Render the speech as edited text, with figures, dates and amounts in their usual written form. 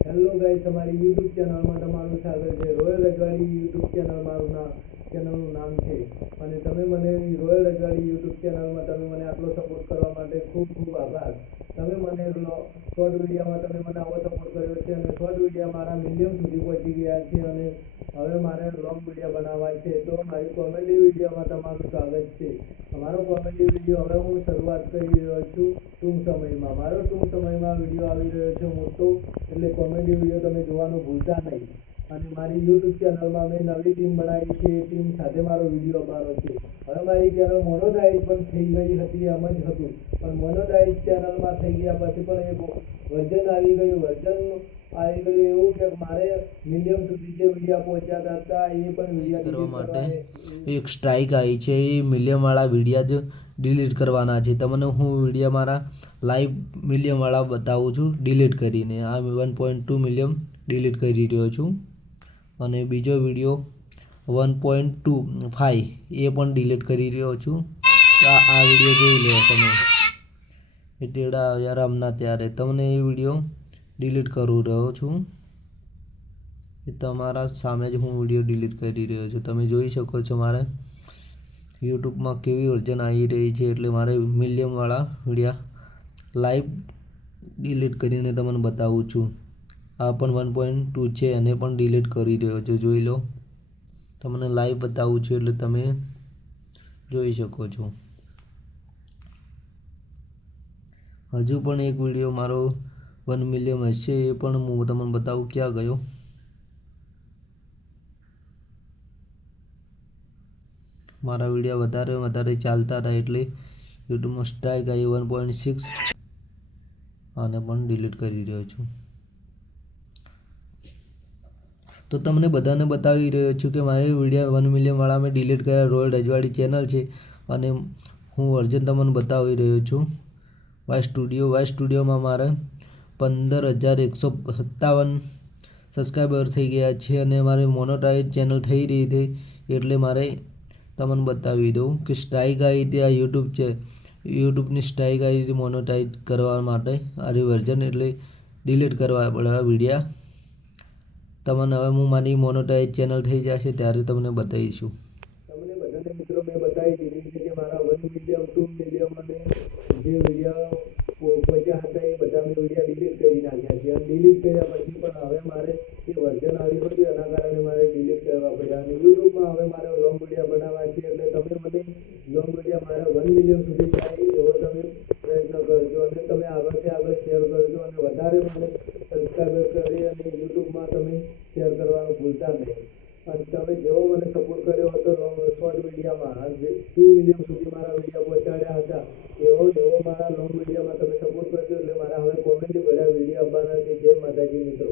Hello guys, તમારી YouTube ચેનલમાં તમારું સ્વાગત છે। રોયલ રજવાડી યુટ્યુબ ચેનલ ચેનલનું નામ છે અને તમે મને રોયલ રજવાડી યુટ્યુબ ચેનલમાં તમે મને આટલો સપોર્ટ કરવા માટે ખૂબ ખૂબ આભાર। તમે મને શોર્ટ વિડીયોમાં તમે મને આવો સપોર્ટ કર્યો છે અને શોર્ટ વિડીયો મારા મિલિયન સુધી પહોંચી ગયા છે અને હવે મારે લોંગ વિડીયો બનાવવા છે। તો મારી કોમેડી વિડીયોમાં તમારું સ્વાગત છે। મારો કોમેડી વિડીયો હવે હું શરૂઆત કરી રહ્યો છું ટૂંક સમયમાં। મારો ટૂંક સમયમાં વિડીયો આવી રહ્યો છે મોટો, એટલે કોમેડી વિડીયો તમે જોવાનું ભૂલતા નહીં। અને મારી યુટ્યુબ ચેનલમાં મેં નવી ટીમ બનાવી છે, એ ટીમ સાથે મારો વિડીયો આવવાનો છે। હવે મારી ચેનલ મોનોટાઈઝ પણ થઈ ગઈ હતી, એમ જ હતું, પણ મોનોટાઈઝ ચેનલમાં થઈ ગયા પછી પણ એક વર્ઝન આવી ગયું એવું કે મારે મિલિયન સુધી જે વિડીયો પહોંચ્યા હતા એ પણ વિડીયો કરવા માટે એક સ્ટ્રાઇક આવી છે। એ મિલિયનવાળા વિડીયા જ ડિલીટ કરવાના છે। તમને હું વિડીયો મારા લાઈવ મિલિયનવાળા બતાવું છું ડિલીટ કરીને। આ 1.2 મિલિયન ડિલીટ કરી રહ્યો છું અને બીજો વિડીયો 1.25 એ પણ ડિલીટ કરી રહ્યો છું। આ વિડીયો જોઈ લો તમે, એ ટેડા આરામના ત્યારે તમને એ વિડીયો ડિલીટ કરું રહ્યો છું। એ તમારા સામે જ હું વિડીયો ડિલીટ કરી રહ્યો છું, તમે જોઈ શકો છો મારે યુટ્યુબમાં કેવી વર્ઝન આવી રહી છે। એટલે મારે મિલિયનવાળા વિડીયા લાઈવ ડિલીટ કરીને તમને બતાવું છું। આ પણ 1.2 છે, એને પણ ડિલીટ કરી રહ્યો છું, જોઈ લો। તમને લાઈવ બતાવું છું એટલે તમે જોઈ શકો છો। હજુ પણ એક વિડીયો મારો 1 મિલિયન હશે, એ પણ હું તમને બતાવું ક્યાં ગયો। મારા વિડીયો વધારે ચાલતા હતા એટલે યુટ્યુબમાં સ્ટ્રાઇક આવી 1.6, આને પણ ડિલીટ કરી રહ્યો છું। તો તમને બધાને બતાવી રહ્યો છું કે મારી વિડીયો 1 મિલિયનવાળા મેં ડિલીટ કર્યા। રોયલ રજવાડી ચેનલ છે અને હું વર્ઝન તમને બતાવી રહ્યો છું। વાય સ્ટુડિયોમાં મારે 15,157 સબસ્ક્રાઈબર થઈ ગયા છે અને મારે મોનોટાઈઝ ચેનલ થઈ રહી હતી, એટલે મારે તમને બતાવી દઉં કે સ્ટ્રાઇક આવી હતી। આ યુટ્યુબની સ્ટ્રાઇક આવી હતી મોનોટાઈઝ કરવા માટે આ વર્ઝન, એટલે ડિલીટ કરવા પડે વિડીયા તમને। હવે હું મારી મોનોટાઈઝ ચેનલ થઈ જશે ત્યારે તમને બતાવીશું। તમને બધાને મિત્રો મેં બતાવી દીધી છે કે મારા 1 મિલિયન 2 મિલિયન અને જે વિડીયો પહોંચ્યા હતા એ બધા મેં વિડીયો ડિલીટ કરી નાખ્યા છે। અને ડિલીટ કર્યા પછી પણ હવે મારે જે વર્ઝન આવ્યું હતું એના કારણે મારે ડિલીટ કરવા પડ્યા અને યુટ્યુબમાં હવે મારે લોંગ વિડીયો બનાવવા છે। એટલે તમે મને લોંગ વિડીયો મારા 1 મિલિયન સુધી જાય એવો તમે પ્રયત્ન કરજો અને તમે આગળથી આગળ શેર કરજો અને વધારે મને સબસ્ક્રાઈબર કરી અને યુટ્યુબમાં તમે શેર કરવાનું ભૂલતા નહીં। અને તમે જેવો મને સપોર્ટ કર્યો હતો શોર્ટ વિડીયોમાં 2 મિલિયન સુધી મારા વિડીયો પહોંચાડ્યા હતા, એવો મારા લોંગ વિડીયોમાં તમે સપોર્ટ કરજો। એટલે મારા હવે કોમેડી બધા વિડીયો આવવાના છે। જય માતાજી મિત્રો।